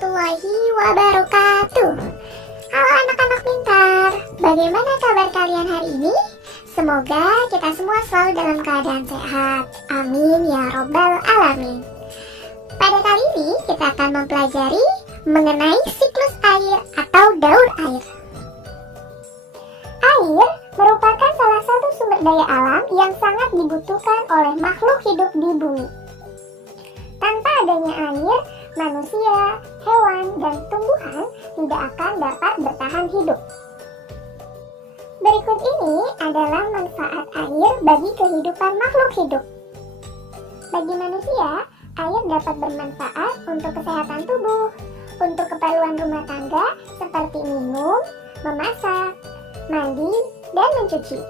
warahmatullahi wabarakatuh. Halo anak-anak pintar, bagaimana kabar kalian hari ini? Semoga kita semua selalu dalam keadaan sehat. Amin ya robbal alamin. Pada kali ini kita akan mempelajari mengenai siklus air atau daur air. Air merupakan salah satu sumber daya alam yang sangat dibutuhkan oleh makhluk hidup di bumi. Tanpa adanya air, manusia, hewan, dan tumbuhan tidak akan dapat bertahan hidup. Berikut ini adalah manfaat air bagi kehidupan makhluk hidup. Bagi manusia, air dapat bermanfaat untuk kesehatan tubuh, untuk keperluan rumah tangga seperti minum, memasak, mandi, dan mencuci.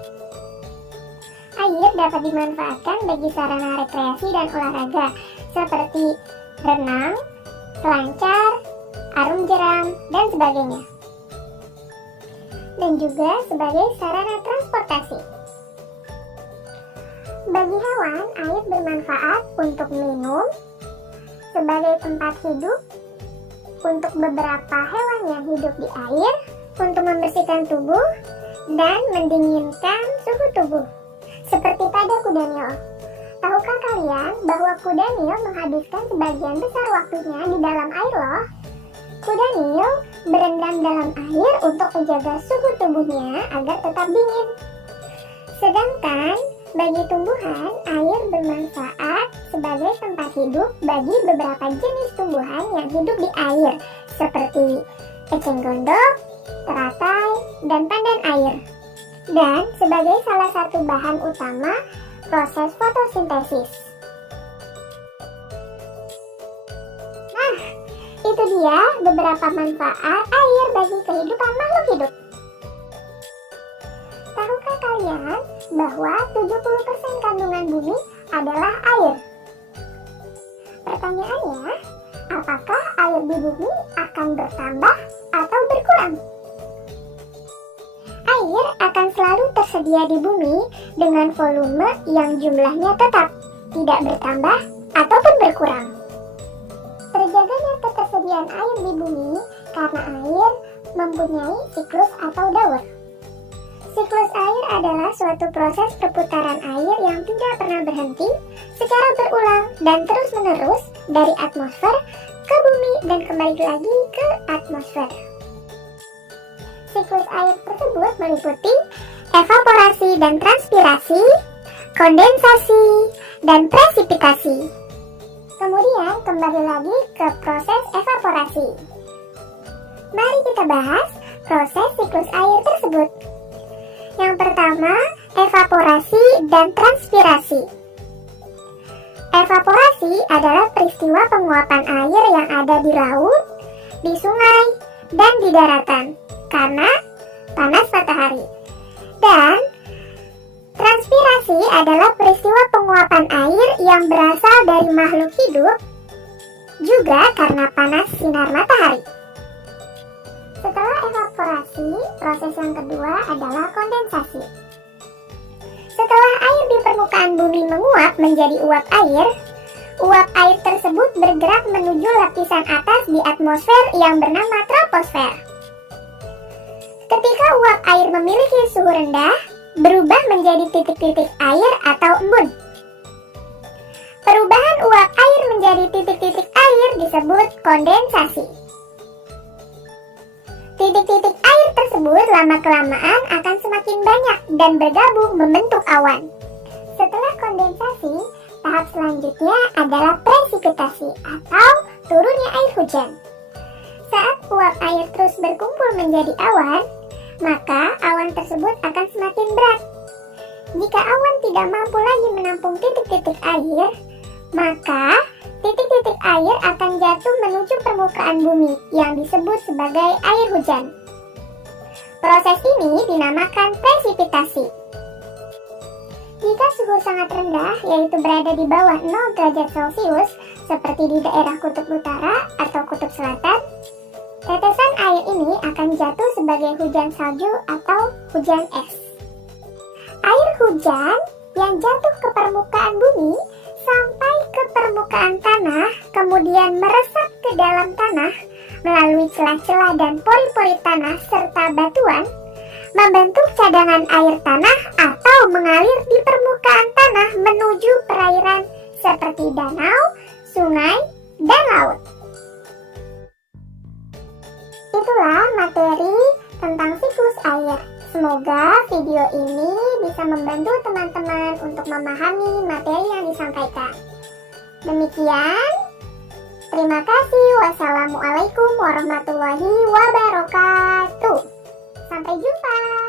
Air dapat dimanfaatkan bagi sarana rekreasi dan olahraga seperti renang, selancar, arum jeram, dan sebagainya. Dan juga sebagai sarana transportasi. Bagi hewan, air bermanfaat untuk minum, sebagai tempat hidup, untuk beberapa hewan yang hidup di air, untuk membersihkan tubuh, dan mendinginkan suhu tubuh. Seperti pada kuda Nil. Tahukah kalian bahwa kuda Nil menghabiskan sebagian besar waktunya di dalam air loh? Kuda Nil berendam dalam air untuk menjaga suhu tubuhnya agar tetap dingin. Sedangkan bagi tumbuhan, air bermanfaat sebagai tempat hidup bagi beberapa jenis tumbuhan yang hidup di air, seperti eceng gondok, teratai, dan pandan air. Dan sebagai salah satu bahan utama proses fotosintesis. Nah, itu dia beberapa manfaat air bagi kehidupan makhluk hidup. Tahukah kalian bahwa 70% kandungan bumi adalah air? Pertanyaannya, apakah air di bumi akan bertambah atau berkurang? Air akan selalu tersedia di bumi dengan volume yang jumlahnya tetap, tidak bertambah ataupun berkurang. Terjaganya ketersediaan air di bumi karena air mempunyai siklus atau daur. Siklus air adalah suatu proses perputaran air yang tidak pernah berhenti secara berulang dan terus-menerus dari atmosfer ke bumi dan kembali lagi ke atmosfer. Siklus air tersebut meliputi evaporasi dan transpirasi, kondensasi, dan presipitasi. Kemudian kembali lagi ke proses evaporasi. Mari kita bahas proses siklus air tersebut. Yang pertama, evaporasi dan transpirasi. Evaporasi adalah peristiwa penguapan air yang ada di laut, di sungai, dan di daratan karena panas matahari. Dan transpirasi adalah peristiwa penguapan air yang berasal dari makhluk hidup juga karena panas sinar matahari. Setelah evaporasi, proses yang kedua adalah kondensasi. Setelah air di permukaan bumi menguap menjadi uap air tersebut bergerak menuju lapisan atas di atmosfer yang bernama troposfer. Ketika uap air memiliki suhu rendah, berubah menjadi titik-titik air atau embun. Perubahan uap air menjadi titik-titik air disebut kondensasi. Titik-titik air tersebut lama-kelamaan akan semakin banyak dan bergabung membentuk awan. Setelah kondensasi, tahap selanjutnya adalah presipitasi atau turunnya air hujan. Saat uap air terus berkumpul menjadi awan, maka awan tersebut akan semakin berat. Jika awan tidak mampu lagi menampung titik-titik air, maka titik-titik air akan jatuh menuju permukaan bumi yang disebut sebagai air hujan. Proses ini dinamakan presipitasi. Jika suhu sangat rendah, yaitu berada di bawah 0 derajat Celcius, seperti di daerah kutub utara atau kutub selatan, tetesan air ini akan jatuh sebagai hujan salju atau hujan es. Air hujan yang jatuh ke permukaan bumi sampai ke permukaan tanah, kemudian meresap ke dalam tanah, melalui celah-celah dan pori-pori tanah serta batuan, membentuk cadangan air tanah atau mengalir di permukaan tanah menuju perairan seperti danau, sungai, dan laut. Itulah materi tentang siklus air. Semoga video ini bisa membantu teman-teman untuk memahami materi yang disampaikan. Demikian, terima kasih. Wassalamualaikum warahmatullahi wabarakatuh. Sampai jumpa.